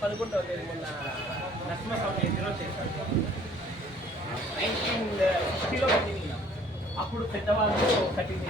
పదకొండవ తేదీ మొన్న నరసింహస్వామి ఇంటిలో చేశాను నైన్టీన్ సిక్స్టీలో కట్టింది. అప్పుడు పెద్దవాళ్ళు కట్టింది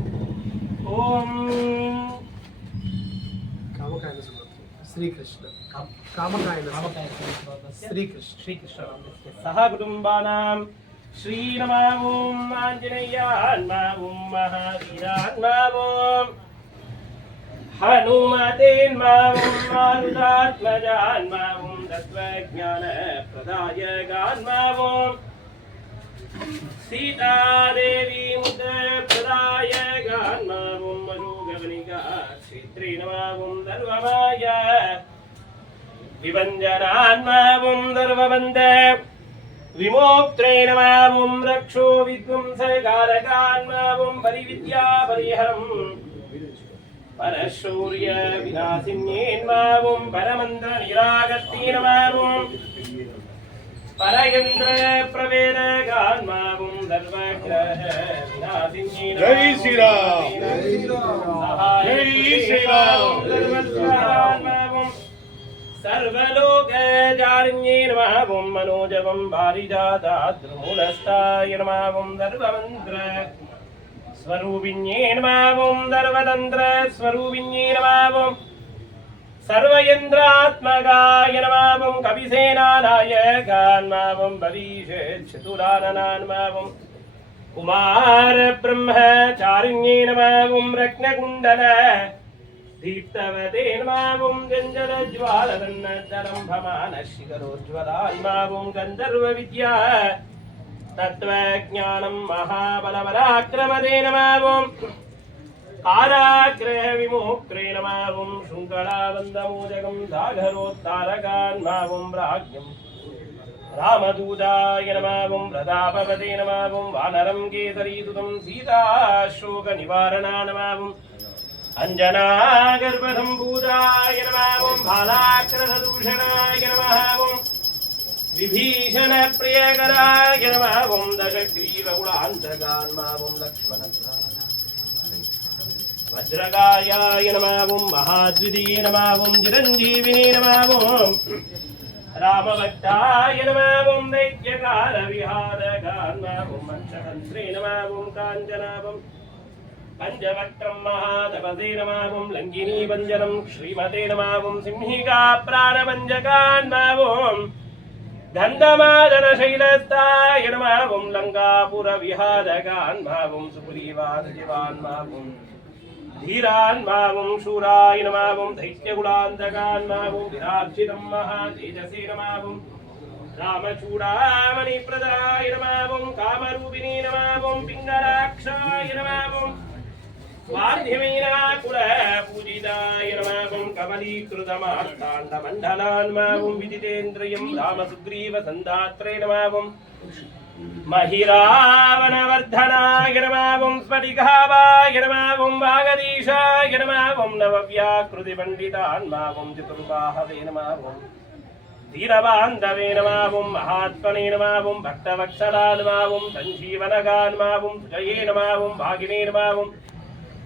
ఓం. కామకాయన శ్రీకృష్ణ. కామకాయన శ్రీకృష్ణ శ్రీకృష్ణ సహ కుటుంబానాం శ్రీనమా ఓం ఆంజనేయాన్మా ఓం మహావీరాన్మా ఓం హనుమతేన్మా ఓం మారుతాత్మజాన్మా ఓం తత్వజ్ఞాన ప్రదాయగాన్మా ఓం சீதாதேவி முத பிரதாய கான்மாவும் மருகவனிகா ஸ்ரீத்ரீணமாவும் தர்வமாய விபஞ்சனான்மாவும் தர்வபந்த விமோக்திரேணமாவும் ரக்ஷோ வித்வம்சகாரகான்மாவும் பரிவித்யா பரிஹரம் பரசூரிய விநாசின்யேன்மாவும் பரமந்திர நிராகத்தீனமாவும் பரகேந்திர பிரவேரகான்மா जय श्रीराम। जय श्रीराम। सर्वस्वरान्मावुं सर्वलोकजारिण्ये नमावं मनोजवं पारिजाताद्रुमूलस्थाय नमावं सर्वमन्त्र स्वरूपिण्ये नमावं सर्वतन्त्र स्वरूपिण्ये नमावं सर्वयन्त्रात्मकाय नमावं कविसेनानायकान्मावं बलीशचतुराननान्मावं कुमारब्रह्मचारिण्ये नमावं रत्नकुण्डल दीप्तवते नमावं गञ्जलज्वालदन्नदरम्भमानशिखरोज्ज्वलायिमावं गन्धर्वविद्या तत्त्वज्ञानं महाबलपराक्रमदे नमावं काराग्रहविमोक्त्रे नमावं शृङ्खलाबन्धमोदकं రామదూతాయ నమాం ప్రతాపపతే నమాం వానరం కేసరీదుతం సీతాశోక నివారణా నమాం అంజనాగర్భం భూతాయ నమాం బాలాక్షరసదూషణాయ నమాం విభీషణ ప్రియకరాయ నమాం దశగ్రీవగుళాంతగాన్మాం లక్ష్మణ వజ్రకాయాయ నమాం మహాద్విదీయ నమాం చిరంజీవిని నమాం रामभक्ताय नमावं दैत्यकालविहारगान्मावं मक्षहन्त्रे नमावं काञ्चनावम् पञ्चवक्त्रं महातपसे नमावं लङ्गिनी पञ्जनं श्रीमते नमावं सिंहिका प्राणपञ्जकान्मावं गन्धमादनशैलस्ताय नमावं लङ्कापुरविहारकान्मावं सुपुरीवासजिवान्मावं धीरान्मावं शूराय नमावं दैत्यकुलान्तकान्मावं विरार्चितं महातेजसे नमावं रामचूडामणिप्रदाय नमावं कामरूपिणी नमावं पिङ्गलाक्षाय नमावं स्वाध्यमेनाकुल पूजिताय नमावं कमलीकृतमार्ताण्डमण्डलान्मावं विदितेन्द्रियं रामसुग्रीवसन्धात्रे नमावं महिरावनवर्धनाय नमावं स्फटिकावाय नमावं वागदीशाय नमावं नवव्याकृतिपण्डितान्मावं चतुर्बाहवे नमावं धीरबान्धवे नमावं महात्मने नमावं भक्तवत्सलान्मावं सञ्जीवनगान्मावं सुजये नमावं भागिने नमावं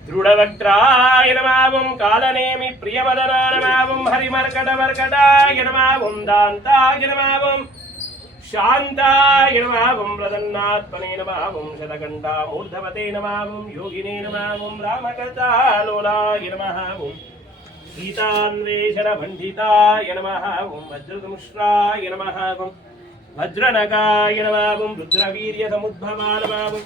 दृढवक्त्राय नमावं कालनेमि प्रियवदना नमावं हरिमर्कटमर्कटाय नमावं दान्ताय नमावं शान्ताय नमावं प्रदन्नात्मने नमावं शतकण्ठामूर्धवते नमावं योगिने नमावं रामकर्तालोलाय नमः ॐ गीतान्वेषणभण्डिताय नमः ॐ वज्रदंश्राय नमः ॐ वज्रनगाय नमावं रुद्रवीर्यसमुद्भवा नमावं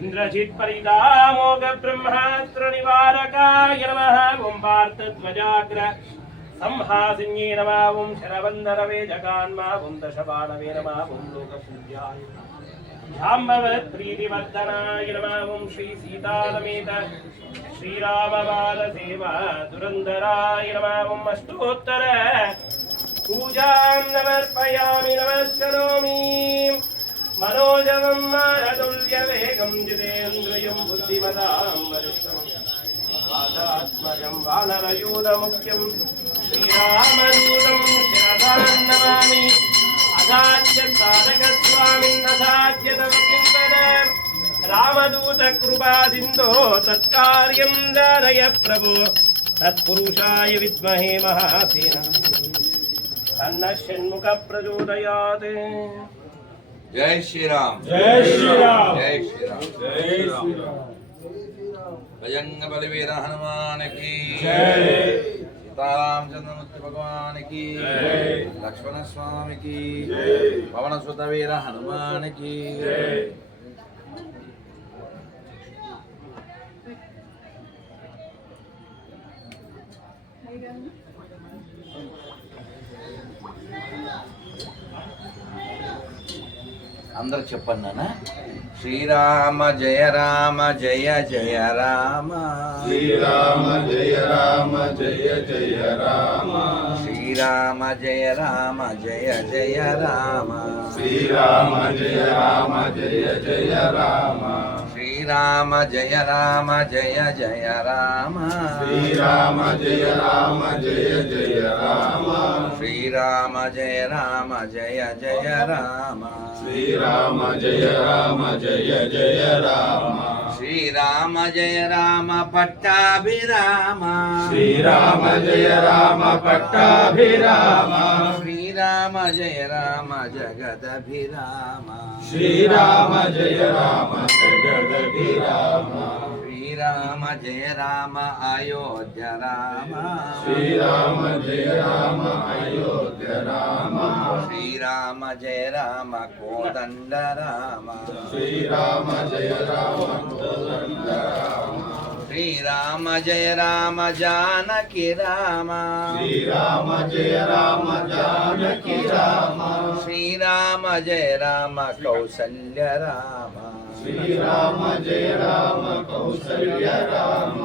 इन्द्रजित्परिदामोघब्रह्मात्रनिवारकाय नमः ॐ पार्थध्वजाग्र సంహాసిన్యే నమావం శరవందరవే జగాన్మావం దశబాణవే నమావం లోకపూజ్యాయ ध्याम्भवत्प्रीतिवर्धनाय नमावं श्रीसीतालमेत श्रीरामबालसेवा धुरन्धराय नमावम् अष्टोत्तर पूजां समर्पयामि नमस्करोमि मनोजवं मारतुल्यवेगं जितेन्द्रियं बुद्धिमतां वरिष्ठम् आदात्मजं वानरयूनमुख्यम् శ్రీరామదూతం శిరసాం నమామి అసాధ్య సాధక స్వామిన్ అసాధ్య కింకర రామదూత కృపాదిందో తత్కార్యం దానయ ప్రభో. తత్పురుషాయ విద్మహే మహాసేన. తన్న షణ్ముఖ ప్రచోదయాత్. జై శ్రీరామ్. జై శ్రీరామ్. జై శ్రీరామ్. జై శ్రీరామ్. భజంగ బలివీర హనుమాన్కి జై. సీతారామచంద్రమూర్తి భగవానికి లక్ష్మణ స్వామికి పవన సుతవీర హనుమానికి. Thank you. అందరు చెప్పండి నాన్న. శ్రీరామ జయ రామ జయ జయ రామ. శ్రీరామ జయ రామ జయ జయ రామ. శ్రీరామ జయ రామ జయ జయ రామ. శ్రీరామ జయ రామ జయ జయ రామ. శ్రీరామ జయ రామ జయ జయ రామ. శ్రీరామ జయ రామ జయ జయ రామ. శ్రీరామ జయ రామ జయ జయ రామ. శ్రీరామ జయ రామ జయ జయ రామ. శ్రీరామ జయ రామ పట్టాభిరామ. శ్రీరామ జయ రామ పట్టాభిరామ. శ్రీరామ జయ రామ జగదభిరామ. శ్రీరామ జయ రామ జగదభిరామ. राम जय राम अयोध्या राम श्री राम जय राम अयोध्या राम श्री राम जय राम कोदंड राम श्री राम जय राम कोदंड राम श्री राम जय राम जानकी राम श्री राम जय राम जानकी राम श्री राम जय राम कौसल्य राम శ్రీరామ జయ రామ కౌసల్య రామ.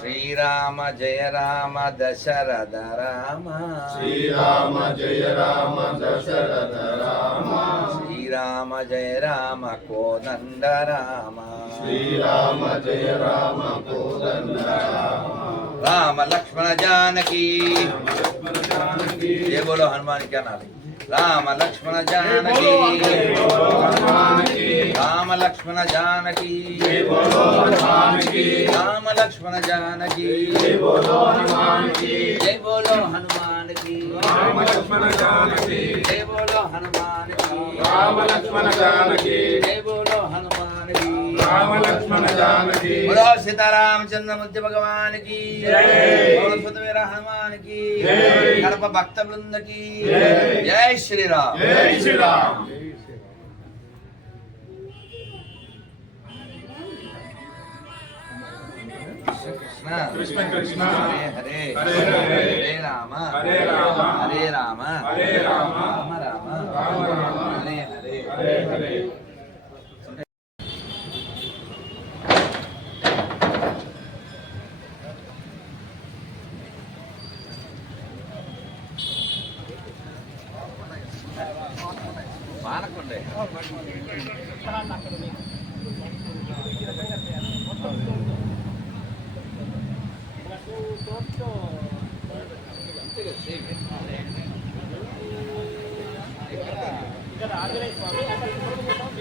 శ్రీరామ జయ రామ దశరథ రామ. శ్రీరామ జయ రామ దశరథ రామ. శ్రీరామ జయ రామ కోదండ రామ. శ్రీరామ జయ రామ కోదండ రామ. రామ లక్ష్మణ జానకి. ఏ బోలో హనుమాన్ క్యా నాలి రామ లక్ష్మణ జానకి. రామ లక్ష్మణ జానకి రామ లక్ష్మణ జానకి. జై బోలో హనుమాన్కి జై బోలో హనుమాన్కి రామ లక్ష్మణ జానకి. జై బోలో హనుమాన్కి రామ లక్ష్మణ జానకి. జై బోలో बोलो सीताराम चंद्र मध्य भगवान की बोलो हनुमान की गणप भक्त वृंद की जय श्री राम जय श्री राम कृष्ण कृष्ण हरे हरे हरे राम हरे राम हरे राम हरे राम राम राम हरे हरे हरे हरे ఇక్కడ ఆంజనేయ స్వామి అక్కడ సుబ్రహ్మణ్యం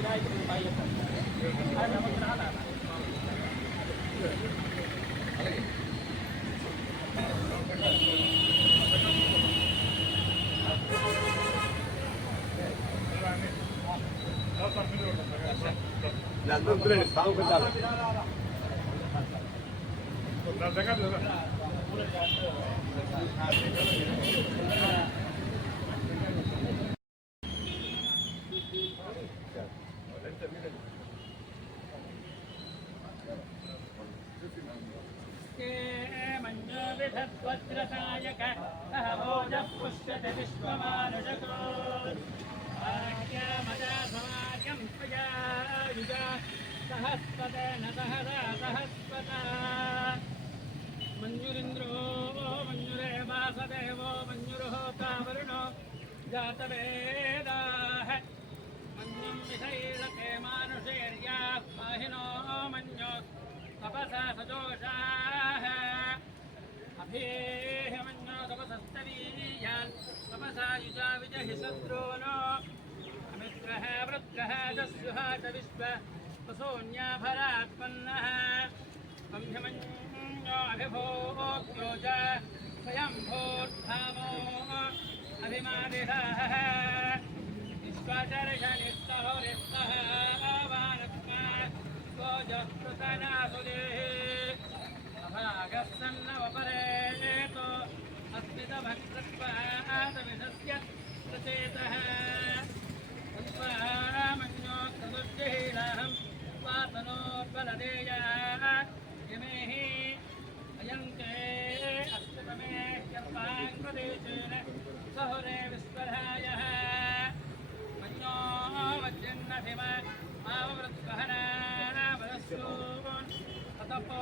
वज्रसायक मंजुरे विश्वमानुषकृमदासमाजं त्वया युगा सहस्पदेन मंजुम सहस्पदा मञ्जुरिन्द्रो मञ्जुरेवासदेवो मञ्जुरुः कावरुणो पाहिनो मन्यो तपसा सजोषाः। अभेहमन्नो तपसस्तवीयान् तपसा युजा विजहि शत्रूनो अमित्रः वृत्रः दस्युः च विश्व सोऽन्याभरात्मन्नः अभिभोक्यो च स्वयम्भोद्धामो अभिमानिरः विश्वाचर्षनिस्तहो रिक्तः वानत्मा स्वजकृतनासुदेः भागस्सन्नवपरेतो अस्मितभक्तत्वादविधस्य प्रचेतः त्वामन्यो कृदुर्जहीराहं त्वातनोपलदेयाः यमेहि अयङ्के अस्मितमेह्यर्वाङ्प्रदेशेन सहुरे विस्परायः मन्यो मज्जन्नभिमा मावृत्कहना वदस्यून् अतपो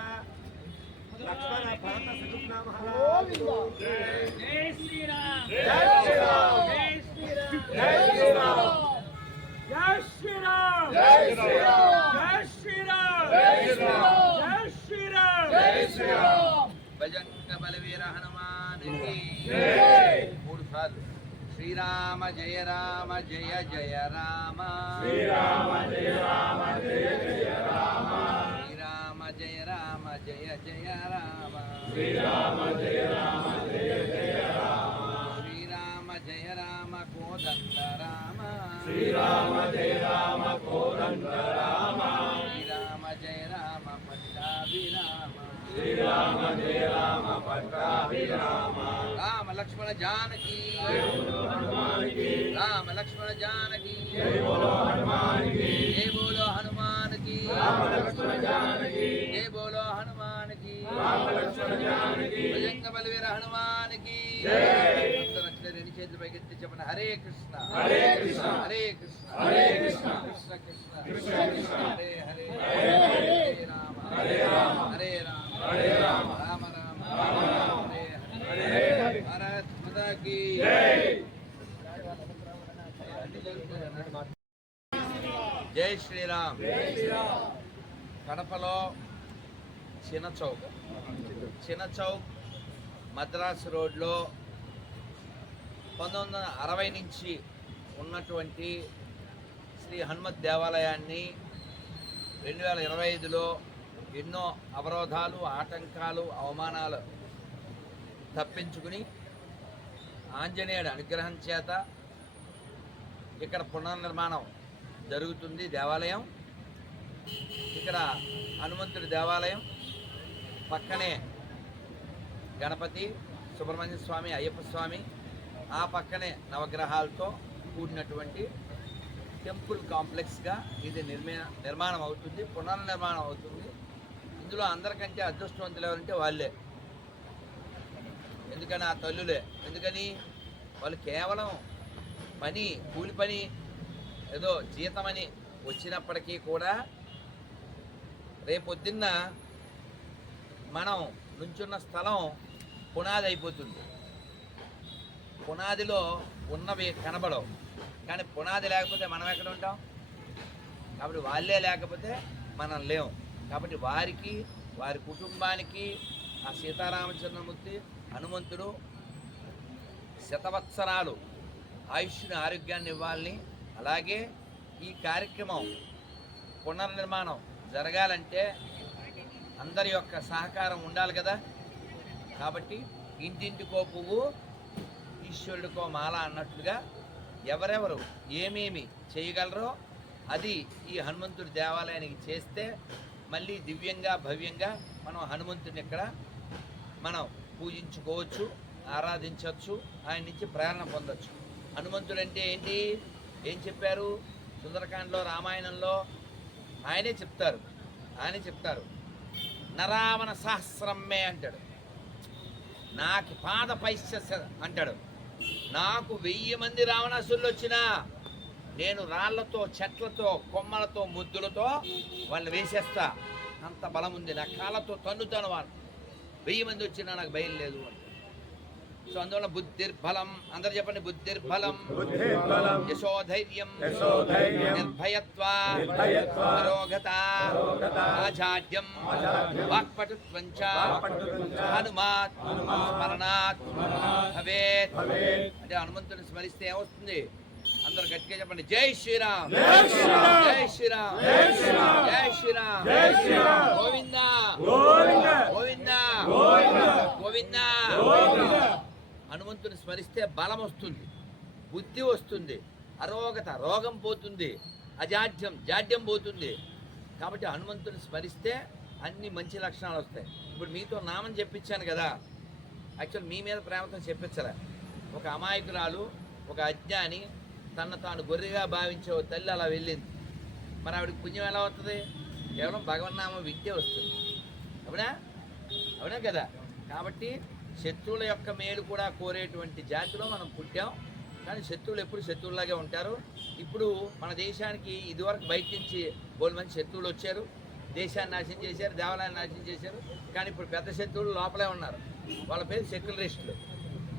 రామచంద్ర లక్ష్మణ భరత మహారాజు జై శ్రీరామ్ జై శ్రీరామ్ జై శ్రీరామ్ జై శ్రీరామ్ జై శ్రీరామ్ జై శ్రీరామ్ జై శ్రీరామ్ జై శ్రీరామ్ జై శ్రీరామ్ జై శ్రీరామ్ భజంగ బలవీర హనుమానికి జై. మూడు సార్లు శ్రీరామ జయ రామ జయ జయ రామ శ్రీరామ జయ రామ జయ జయ రామ జయ జయ రామ శ్రీరామ జయ రామ జయ జయ రామ శ్రీరామ జయ రామ కోదండ రామ శ్రీరామ జయ రామ కోదండ రామ శ్రీరామ జయ రామ పట్టాభిరామ శ్రీరామ జయ రామ పట్టాభిరామ రామ లక్ష్మణ జానకి హనుమానికి రామ లక్ష్మణ జానకి జై బోలో హనుమానికి హనుమాన్కి రామ లక్ష్మణ జానకి బోలో హనుమాన్కి రామ లక్ష్మణ జానకి భుజంగ బలవీర హనుమాన్కి జై. అందరూ రెండు చేతులు పైకెత్తి చెప్పండి హరే కృష్ణ హరే కృష్ణ. హరే కృష్ణ హరే కృష్ణ. కృష్ణ కృష్ణ కృష్ణ కృష్ణ. హరే హరే హరే హరే. హరే రామ హరే రామ. హరే రామ హరే రామ. రామ రామ రామ రామ. హరే హరే హరే హరే. భారత్ మాతా కి జై జై శ్రీరామ్ కడపలో చిన్న చౌక్ చిన్న చౌక్ మద్రాసు రోడ్లో పంతొమ్మిది వందల అరవై నుంచి ఉన్నటువంటి శ్రీ హనుమత్ దేవాలయాన్ని రెండు వేల ఇరవై ఐదులో ఎన్నో అవరోధాలు ఆటంకాలు అవమానాలు తప్పించుకుని ఆంజనేయుడి అనుగ్రహం చేత ఇక్కడ పునర్నిర్మాణం జరుగుతుంది దేవాలయం. ఇక్కడ హనుమంతుడి దేవాలయం. పక్కనే గణపతి సుబ్రహ్మణ్య స్వామి అయ్యప్ప స్వామి ఆ పక్కనే నవగ్రహాలతో కూడినటువంటి టెంపుల్ కాంప్లెక్స్గా ఇది నిర్మే నిర్మాణం అవుతుంది పునర్నిర్మాణం అవుతుంది. ఇందులో అందరికంటే అదృష్టవంతులు ఎవరంటే వాళ్ళే. ఎందుకని ఆ తల్లులే? ఎందుకని? వాళ్ళు కేవలం పని కూలి పని ఏదో జీతమని వచ్చినప్పటికీ కూడా రేపొద్దున్న మనం నుంచున్న స్థలం పునాది అయిపోతుంది పునాదిలో ఉన్నవి కనబడవు. కానీ పునాది లేకపోతే మనం ఎక్కడ ఉంటాం? కాబట్టి వాళ్ళే లేకపోతే మనం లేము కాబట్టి వారికి వారి కుటుంబానికి ఆ సీతారామచంద్రమూర్తి హనుమంతుడు శతవత్సరాలు ఆయుష్ని ఆరోగ్యాన్ని ఇవ్వాలని అలాగే ఈ కార్యక్రమం పునర్నిర్మాణం జరగాలంటే అందరి యొక్క సహకారం ఉండాలి కదా. కాబట్టి ఇంటింటికో పువ్వు ఈశ్వరుడికో మాల అన్నట్లుగా ఎవరెవరు ఏమేమి చేయగలరో అది ఈ హనుమంతుడి దేవాలయానికి చేస్తే మళ్ళీ దివ్యంగా భవ్యంగా మనం హనుమంతుడిని ఇక్కడ మనం పూజించుకోవచ్చు ఆరాధించవచ్చు ఆయన నుంచి ప్రేరణ పొందవచ్చు హనుమంతుడు అంటే ఏంటి? ఏం చెప్పారు? సుందరకాండలో రామాయణంలో ఆయనే చెప్తారు. ఆయనే చెప్తారు. నరావణ సహస్రమ్మే అంటాడు. నాకు పాద పైశ్య అంటాడు. నాకు వెయ్యి మంది రావణాసురులు వచ్చినా నేను రాళ్ళతో చెట్లతో కొమ్మలతో ముద్దులతో వాళ్ళని వేసేస్తా. అంత బలం ఉంది. నా కాళ్ళతో తన్నుతాను వాళ్ళు. వెయ్యి మంది వచ్చినా నాకు భయం లేదు సో అందువల్ల బుద్ధిర్బలం. అందరు చెప్పండి బుద్ధిర్బలం. యశోధైర్యం. నిర్భయత్వ. ఆచార్యం. వాక్పటుత్వం చ హనుమాత్. స్మరణాత్. భవేత్. అంటే హనుమంతుని స్మరిస్తే ఏమవుతుంది అందరు గట్టిగా చెప్పండి జై శ్రీరామ్. జై శ్రీరామ్. జై శ్రీరామ్. జై శ్రీరామ్. జై శ్రీరామ్. జై శ్రీరామ్. గోవింద. గోవింద. గోవింద. గోవింద. స్మరిస్తే బలం వస్తుంది బుద్ధి వస్తుంది అరోగత రోగం పోతుంది అజాడ్యం జాడ్యం పోతుంది. కాబట్టి హనుమంతుని స్మరిస్తే అన్ని మంచి లక్షణాలు వస్తాయి. ఇప్పుడు మీతో నామం చెప్పించాను కదా యాక్చువల్ మీ మీద ప్రేమతో చెప్పించలే. ఒక అమాయకురాలు ఒక అజ్ఞాని తన తాను గొర్రెగా భావించే ఓ తల్లి అలా వెళ్ళింది. మరి ఆవిడకి పుణ్యం ఎలా వస్తుంది కేవలం భగవన్నామం విద్య వస్తుంది. అవునా? అవునా కదా? కాబట్టి శత్రువుల యొక్క మేలు కూడా కోరేటువంటి జాతిలో మనం పుట్టాం. కానీ శత్రువులు ఎప్పుడు శత్రువులాగే ఉంటారు. ఇప్పుడు మన దేశానికి ఇదివరకు బయట నుంచి బోల్ మంది శత్రువులు వచ్చారు. దేశాన్ని నాశనం చేశారు దేవాలయాన్ని నాశనం చేశారు. కానీ ఇప్పుడు పెద్ద శత్రువులు లోపలే ఉన్నారు. వాళ్ళ పేరు సెక్యులరిస్టులు.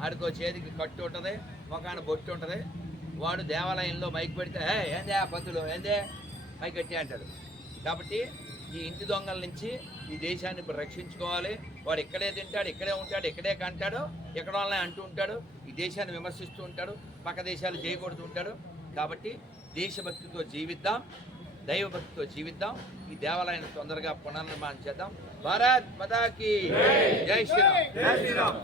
ఆడికో చేతికి కట్టు ఉంటుంది మొఖాన బొట్టు ఉంటుంది. వాడు దేవాలయంలో మైక్ పెడితే ఏందే ఆ పంతులు ఏందే? మైక్ కట్టి అంటాడు. కాబట్టి ఈ ఇంటి దొంగల నుంచి ఈ దేశాన్ని ఇప్పుడు రక్షించుకోవాలి. వాడు ఇక్కడే తింటాడు ఇక్కడే ఉంటాడు ఇక్కడే కంటాడు ఎక్కడ వాళ్ళని అంటూ ఉంటాడు ఈ దేశాన్ని విమర్శిస్తూ ఉంటాడు పక్క దేశాలు చేయకూడుతూ ఉంటాడు. కాబట్టి దేశభక్తితో జీవిద్దాం దైవభక్తితో జీవిద్దాం ఈ దేవాలయాన్ని తొందరగా పునర్నిర్మాణం చేద్దాం. భారత్ మదాకి జై శ్రీరామ్. జై శ్రీరామ్.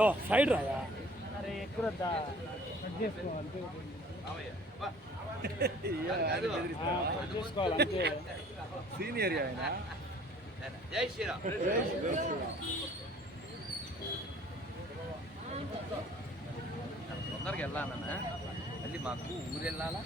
యో సైడ్ రాయా అరే ఎక్కువ చేసుకోవాలి రామయ్య, వా. కాదు, చేసుకోవాలంటే సీనియర్ ఆయన జై శ్రీరామ్ తొందరగా వెళ్ళాలన్నా మళ్ళీ మాకు ఊరు వెళ్ళాలా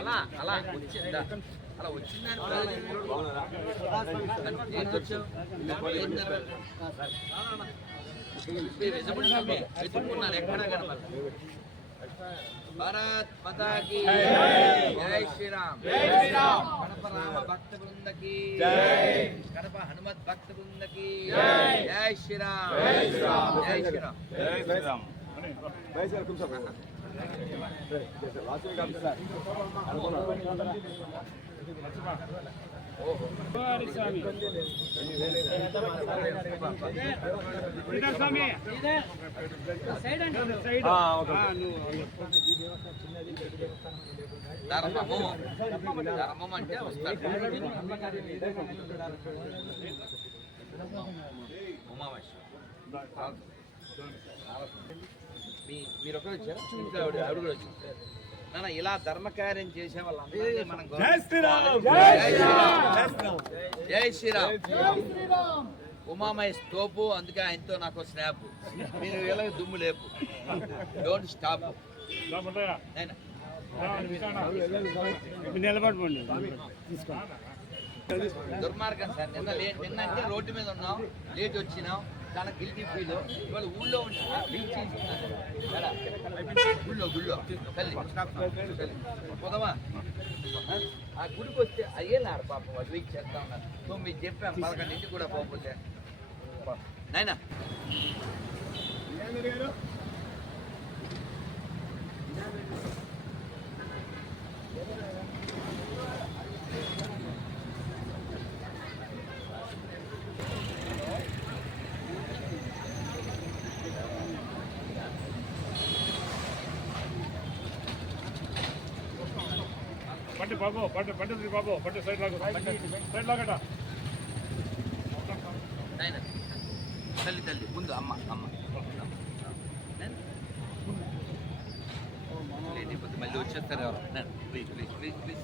అలా అలా వచ్చిందా అలా వచ్చిందని. వెతుక్కున్నాను ఎక్కడా కనపడలేదు భారత్ మాతాకి జై శ్రీరామ్. కడప రామ భక్త బృందకి. కడప హనుమత్ భక్త బృందకి జై. జై శ్రీరామ్ జై శ్రీరామ్. జై శ్రీరామ్ జై ధర్మము. ధర్మం అంటే వస్తాడు ఉమామేశ్వరం మీరు ఒకరు వచ్చారా? ఆవిడ ఆవిడ కూడా వచ్చారు నాన్న ఇలా ధర్మకార్యం చేసే వాళ్ళందరినీ మనం జై శ్రీరామ్. జై శ్రీరామ్. ఉమామయ్య స్టోపు అందుకే ఆయనతో నాకు స్నాప్. మీరు ఇలా దుమ్ము లేపు. డోంట్ స్టాప్ అయినా నిలబడిపోండి. దుర్మార్గం సార్. నిన్న లే నిన్న అంటే రోడ్డు మీద ఉన్నాం. లేట్ వచ్చినాం. చాలా గిల్టీ ఫీల్ ఇవాళ ఊళ్ళో ఉంటా బీచ్ గుళ్ళో గుళ్ళో తల్లి తల్లి. పోదామా? ఆ? గుడికి వస్తే అయ్యేనారు పాపం వాళ్ళు వెయిట్ చేస్తా ఉన్నారు. తొమ్మిది చెప్పాం పదకొండింటికి కూడా పోకపోతే. నాయనా. బాబు బండి బండి బాబు బండి సైడ్ లాగు సైడ్ లాగట తల్లి తల్లి ముందు అమ్మ అమ్మ. మళ్ళీ వచ్చేస్తారు ఎవరు. Please please please please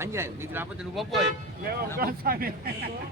Anjay నీకు రాకపోతే నువ్వు పోయి